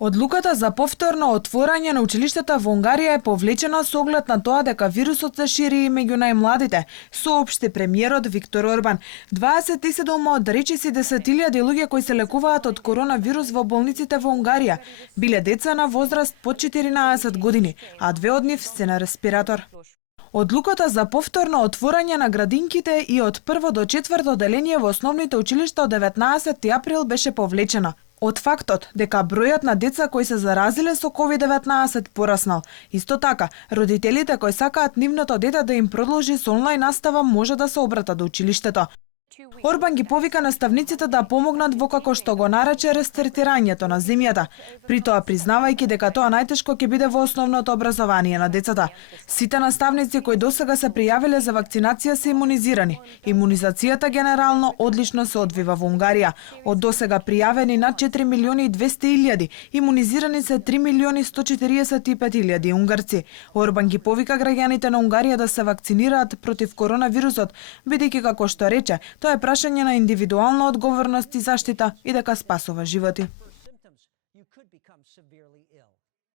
Одлуката за повторно отворање на училиштата во Унгарија е повлечена со оглед на тоа дека вирусот се шири и меѓу најмладите, соопшти премиерот Виктор Орбан. 27 од речиси 10.000 луѓе кои се лекуваат од коронавирус во болниците во Унгарија биле деца на возраст под 14 години, а 2 од нив се на респиратор. Одлуката за повторно отворање на градинките и од 1 до 4 деление во основните училишта од 19 април беше повлечена од фактот дека бројот на деца кои се заразиле со COVID-19 пораснал. Исто така, родителите кои сакаат нивното дете да им продолжи со онлайн настава може да се обратат до училиштето. Орбан ги повика наставниците да помогнат во како што го нарече рестартирањето на земјата, при тоа признавајќи дека тоа најтешко ќе биде во основното образование на децата. Сите наставници кои досега се пријавиле за вакцинација се имунизирани. Имунизацијата генерално одлично се одвива во Унгарија. Од досега пријавени над 4.200.000, имунизирани се 3.145.000 унгарци. Орбан ги повика граѓаните на Унгарија да се вакцинираат против коронавирусот, бидејќи како што рече, тоа е прашање на индивидуална одговорност и заштита и дека спасува животи.